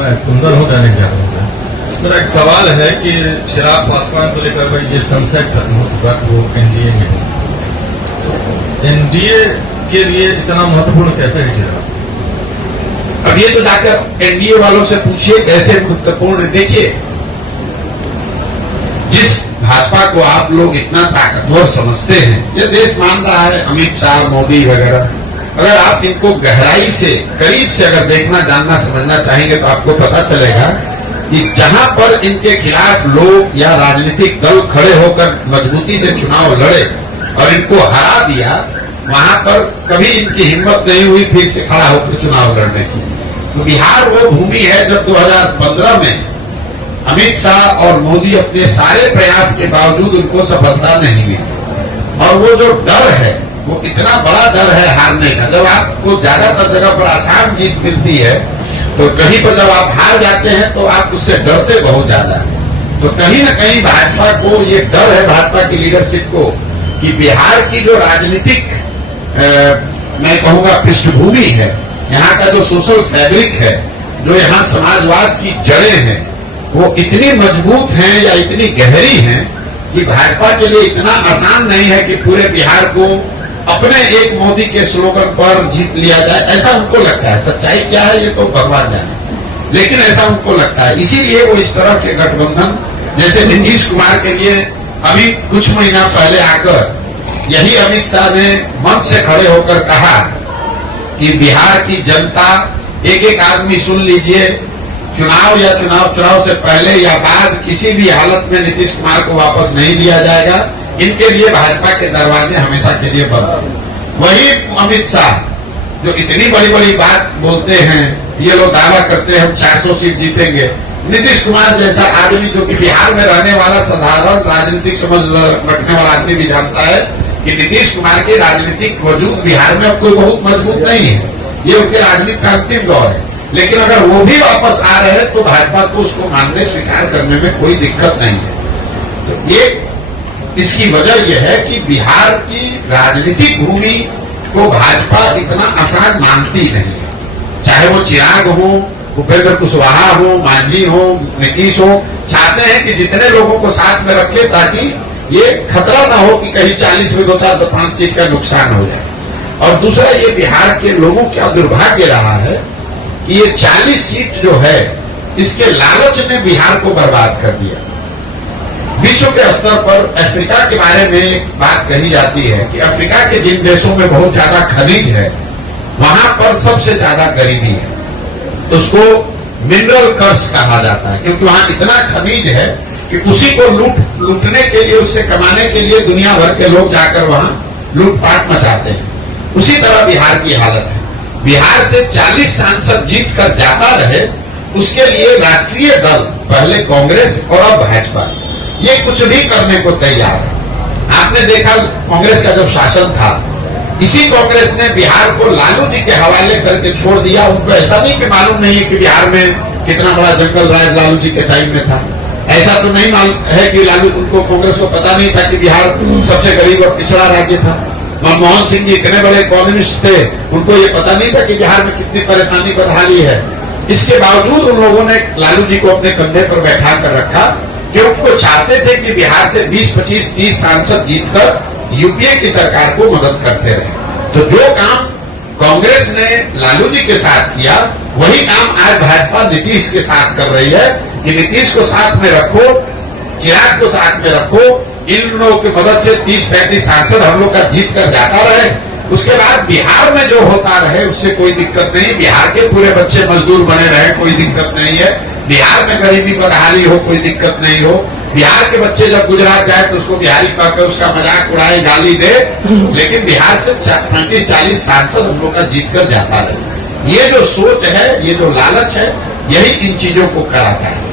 मैं कुंदन हूँ दैनिक जागरण से। मेरा एक सवाल है कि चिराग पासवान को लेकर भाई ये सनसेट खत्म हो चुका, वो एनडीए में है, एनडीए के लिए इतना महत्वपूर्ण कैसे है चिराग? अब ये तो जाकर एनडीए वालों से पूछिए कैसे महत्वपूर्ण। देखिए, जिस भाजपा को आप लोग इतना ताकतवर समझते हैं, ये देश मान रहा है, अमित शाह, मोदी वगैरह, अगर आप इनको गहराई से, करीब से अगर देखना, जानना, समझना चाहेंगे तो आपको पता चलेगा कि जहां पर इनके खिलाफ लोग या राजनीतिक दल खड़े होकर मजबूती से चुनाव लड़े और इनको हरा दिया, वहां पर कभी इनकी हिम्मत नहीं हुई फिर से खड़ा होकर चुनाव लड़ने की। तो बिहार वो भूमि है जब 2015 में अमित शाह और मोदी अपने सारे प्रयास के बावजूद उनको सफलता नहीं मिली। और वो जो डर है, वो इतना बड़ा डर है हारने का। जब आपको ज्यादातर जगह पर आसान जीत मिलती है, तो कहीं पर जब आप हार जाते हैं तो आप उससे डरते बहुत ज्यादा। तो कहीं न कहीं भाजपा को ये डर है, भाजपा की लीडरशिप को, कि बिहार की जो राजनीतिक मैं कहूंगा पृष्ठभूमि है, यहाँ का जो सोशल फैब्रिक है, जो यहाँ समाजवाद की जड़ें हैं, वो इतनी मजबूत हैं या इतनी गहरी हैं कि भाजपा के लिए इतना आसान नहीं है कि पूरे बिहार को अपने एक मोदी के स्लोगन पर जीत लिया जाए। ऐसा उनको लगता है। सच्चाई क्या है ये तो भगवान जाने, लेकिन ऐसा उनको लगता है। इसीलिए वो इस तरह के गठबंधन, जैसे नीतीश कुमार के लिए अभी कुछ महीना पहले आकर यही अमित शाह ने मंच से खड़े होकर कहा कि बिहार की जनता, एक एक आदमी सुन लीजिए, चुनाव से पहले या बाद किसी भी हालत में नीतीश कुमार को वापस नहीं लिया जाएगा। इनके लिए भाजपा के दरवाजे हमेशा के लिए बंद। वही अमित शाह जो इतनी बड़ी बड़ी बात बोलते हैं, ये लोग दावा करते हैं हम 400 सीट जीतेंगे। नीतीश कुमार जैसा आदमी जो कि बिहार में रहने वाला साधारण राजनीतिक समझ रखने वाला आदमी भी जानता है कि नीतीश कुमार के राजनीतिक वजूद बिहार में अब कोई बहुत मजबूत नहीं है। ये उनके राजनीति का अंतिम दौर है। लेकिन अगर वो भी वापस आ रहे हैं तो भाजपा को उसको मानने, स्वीकार करने में कोई दिक्कत नहीं है। तो ये इसकी वजह यह है कि बिहार की राजनीतिक भूमि को भाजपा इतना आसान मानती नहीं है। चाहे वो चिराग हो, उपेंद्र कुशवाहा हो, मांझी हो, नीतीश हो, चाहते हैं कि जितने लोगों को साथ में रखे ताकि ये खतरा ना हो कि कहीं 40 में 2-4-5 सीट का नुकसान हो जाए। और दूसरा, ये बिहार के लोगों का दुर्भाग्य रहा है कि ये 40 सीट जो है, इसके लालच ने बिहार को बर्बाद कर दिया। विश्व के स्तर पर अफ्रीका के बारे में एक बात कही जाती है कि अफ्रीका के जिन देशों में बहुत ज्यादा खनिज है, वहां पर सबसे ज्यादा गरीबी है। उसको मिनरल कर्स कहा जाता है, क्योंकि वहां इतना खनिज है कि उसी को लूटने के लिए, उससे कमाने के लिए दुनिया भर के लोग जाकर वहां लूटपाट मचाते हैं। उसी तरह बिहार की हालत है। बिहार से 40 सांसद जीत कर जाता रहे, उसके लिए राष्ट्रीय दल, पहले कांग्रेस और अब भाजपा, ये कुछ भी करने को तैयार है। आपने देखा कांग्रेस का जब शासन था, इसी कांग्रेस ने बिहार को लालू जी के हवाले करके छोड़ दिया। उनको ऐसा नहीं कि मालूम नहीं है कि बिहार में कितना बड़ा जंगल राज लालू जी के टाइम में था। ऐसा तो नहीं मालूम है कि उनको कांग्रेस को पता नहीं था कि बिहार सबसे गरीब और पिछड़ा राज्य था। मनमोहन सिंह जी इतने बड़े कम्युनिस्ट थे, उनको ये पता नहीं था कि बिहार में कितनी परेशानी बदहाली है। इसके बावजूद उन लोगों ने लालू जी को अपने कंधे पर बैठा कर रखा, क्योंकि वो चाहते थे कि बिहार से 20, 25, 30 सांसद जीतकर यूपीए की सरकार को मदद करते रहे। तो जो काम कांग्रेस ने लालू जी के साथ किया, वही काम आज भाजपा नीतीश के साथ कर रही है कि नीतीश को साथ में रखो, चिराग को साथ में रखो, इन लोगों की मदद से 30-35 सांसद हम लोग का जीत कर जाता रहे। उसके बाद बिहार में जो होता रहे उससे कोई दिक्कत नहीं। बिहार के पूरे बच्चे मजदूर बने रहे, कोई दिक्कत नहीं है। बिहार में गरीबी बदहाली हो, कोई दिक्कत नहीं हो। बिहार के बच्चे जब गुजरात जाए तो उसको बिहारी कहकर उसका मजाक उड़ाए, गाली दे, लेकिन बिहार से 35-40 सांसद हम लोग का जीत कर जाता रहे। ये जो सोच है, ये जो लालच है, यही इन चीजों को कराता है।